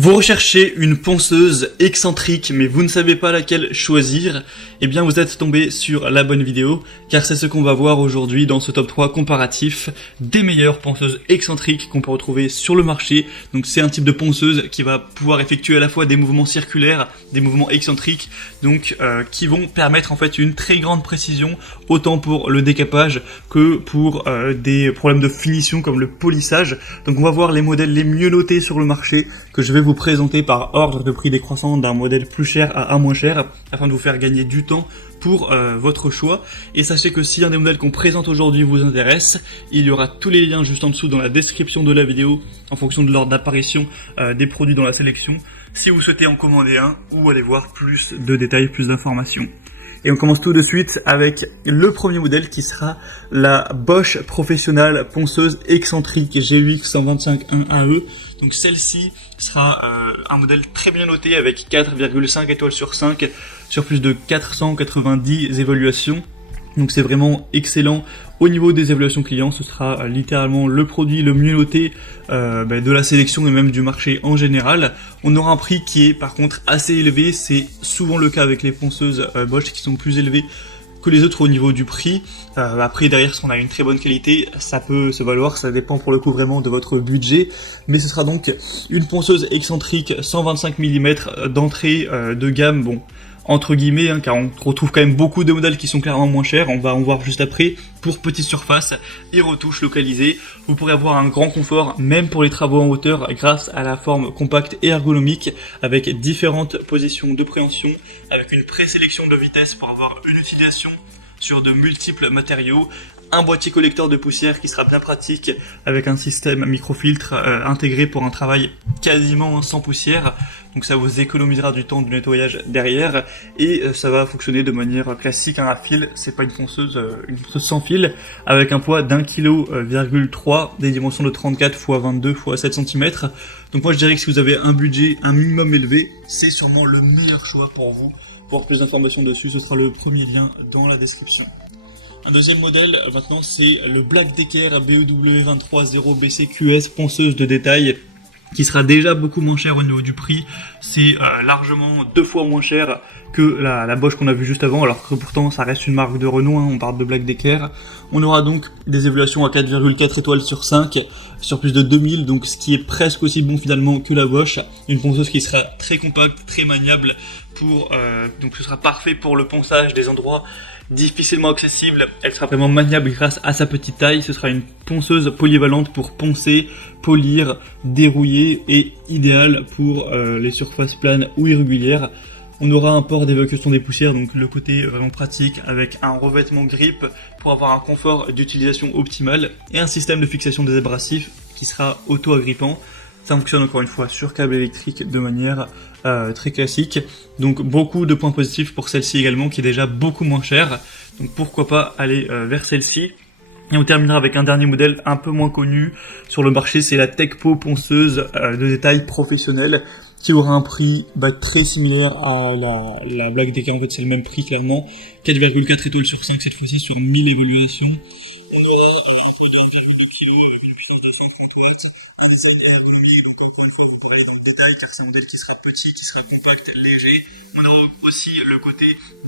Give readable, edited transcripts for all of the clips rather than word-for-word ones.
Vous recherchez une ponceuse excentrique mais vous ne savez pas laquelle choisir, eh bien vous êtes tombé sur la bonne vidéo car c'est ce qu'on va voir aujourd'hui dans ce top 3 comparatif des meilleures ponceuses excentriques qu'on peut retrouver sur le marché. Donc c'est un type de ponceuse qui va pouvoir effectuer à la fois des mouvements circulaires, des mouvements excentriques, donc qui vont permettre en fait une très grande précision autant pour le décapage que pour des problèmes de finition comme le polissage. Donc on va voir les modèles les mieux notés sur le marché que je vais vous présenter par ordre de prix décroissant d'un modèle plus cher à un moins cher afin de vous faire gagner du temps pour votre choix. Et sachez que si un des modèles qu'on présente aujourd'hui vous intéresse, il y aura tous les liens juste en dessous dans la description de la vidéo en fonction de l'ordre d'apparition des produits dans la sélection si vous souhaitez en commander un ou aller voir plus de détails, plus d'informations. Et on commence tout de suite avec le premier modèle qui sera la Bosch Professional ponceuse excentrique GUX 125.1 AE. Donc celle-ci sera un modèle très bien noté avec 4,5 étoiles sur 5 sur plus de 490 évaluations. Donc c'est vraiment excellent au niveau des évaluations clients. Ce sera littéralement le produit le mieux noté de la sélection et même du marché en général. On aura un prix qui est par contre assez élevé. C'est souvent le cas avec les ponceuses Bosch qui sont plus élevées que les autres au niveau du prix. Après derrière, si on a une très bonne qualité, ça peut se valoir, ça dépend pour le coup vraiment de votre budget. Mais ce sera donc une ponceuse excentrique 125 mm d'entrée de gamme, bon, entre guillemets, car on retrouve quand même beaucoup de modèles qui sont clairement moins chers, on va en voir juste après, pour petite surface et retouches localisées. Vous pourrez avoir un grand confort, même pour les travaux en hauteur, grâce à la forme compacte et ergonomique, avec différentes positions de préhension, avec une présélection de vitesse pour avoir une utilisation sur de multiples matériaux, un boîtier collecteur de poussière qui sera bien pratique avec un système microfiltre intégré pour un travail quasiment sans poussière, donc ça vous économisera du temps de nettoyage derrière et ça va fonctionner de manière classique à fil. C'est pas une ponceuse sans fil, avec un poids d'1,3 kg, des dimensions de 34 x 22 x 7 cm. Donc moi je dirais que si vous avez un budget un minimum élevé, c'est sûrement le meilleur choix pour vous. Pour plus d'informations dessus, ce sera le premier lien dans la description. Un deuxième modèle maintenant, c'est le Black Decker BEW 230BCQS ponceuse de détail, qui sera déjà beaucoup moins cher au niveau du prix. C'est largement 2 fois moins cher que la Bosch qu'on a vu juste avant, alors que pourtant ça reste une marque de renom, on parle de Black Decker. On aura donc des évaluations à 4,4 étoiles sur 5 sur plus de 2000, donc ce qui est presque aussi bon finalement que la Bosch. Une ponceuse qui sera très compacte, très maniable, donc ce sera parfait pour le ponçage des endroits difficilement accessibles. Elle sera vraiment maniable grâce à sa petite taille. Ce sera une ponceuse polyvalente pour poncer, polir, dérouiller et idéale pour les surfaces planes ou irrégulières. On aura un port d'évacuation des poussières, donc le côté vraiment pratique avec un revêtement grip pour avoir un confort d'utilisation optimal et un système de fixation des abrasifs qui sera auto-agrippant. Ça fonctionne encore une fois sur câble électrique de manière très classique. Donc beaucoup de points positifs pour celle-ci également qui est déjà beaucoup moins chère. Donc pourquoi pas aller vers celle-ci. Et on terminera avec un dernier modèle un peu moins connu sur le marché, c'est la Tekpo ponceuse de détail professionnelle qui aura un prix très similaire à la Black Decker. En fait c'est le même prix clairement, 4,4 étoiles sur 5 cette fois-ci sur 1000 évaluations. On aura un poids de 1,2 kg avec une puissance de 130 watts, un design ergonomique, donc encore une fois vous pourrez aller dans le détail car c'est un modèle qui sera petit, qui sera compact, léger. On aura aussi le côté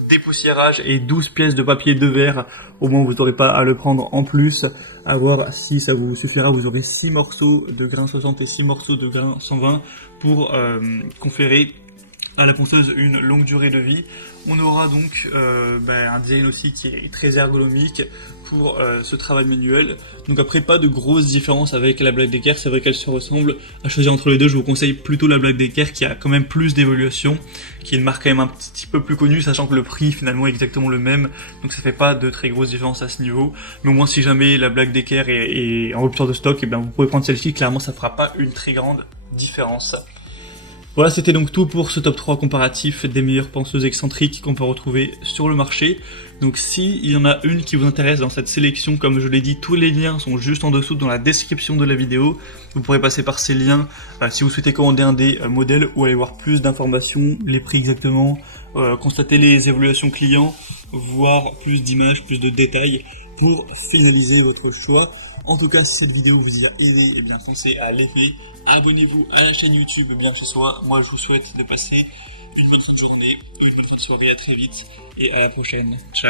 dépoussiérage et 12 pièces de papier de verre, au moins vous n'aurez pas à le prendre en plus, à voir si ça vous suffira. Vous aurez 6 morceaux de grain 60 et 6 morceaux de grain 120 pour conférer à la ponceuse une longue durée de vie. On aura donc un design aussi qui est très ergonomique pour ce travail manuel. Donc après, pas de grosse différence avec la Black Decker, c'est vrai qu'elles se ressemblent. À choisir entre les deux, je vous conseille plutôt la Black Decker qui a quand même plus d'évolution, qui est une marque quand même un petit peu plus connue, sachant que le prix finalement est exactement le même, donc ça fait pas de très grosses différences à ce niveau. Mais au moins si jamais la Black Decker est en rupture de stock, et bien vous pouvez prendre celle-ci, clairement ça fera pas une très grande différence. Voilà, c'était donc tout pour ce top 3 comparatif des meilleures ponceuses excentriques qu'on peut retrouver sur le marché. Donc s'il y en a une qui vous intéresse dans cette sélection, comme je l'ai dit, tous les liens sont juste en dessous dans la description de la vidéo. Vous pourrez passer par ces liens si vous souhaitez commander un des modèles ou aller voir plus d'informations, les prix exactement, constater les évaluations clients, voir plus d'images, plus de détails pour finaliser votre choix. En tout cas, si cette vidéo vous y a aidé, eh bien pensez à liker, abonnez-vous à la chaîne YouTube Bien Chez Soi. Moi je vous souhaite de passer une bonne fin de journée, une bonne fin de soirée, à très vite et à la prochaine. Ciao.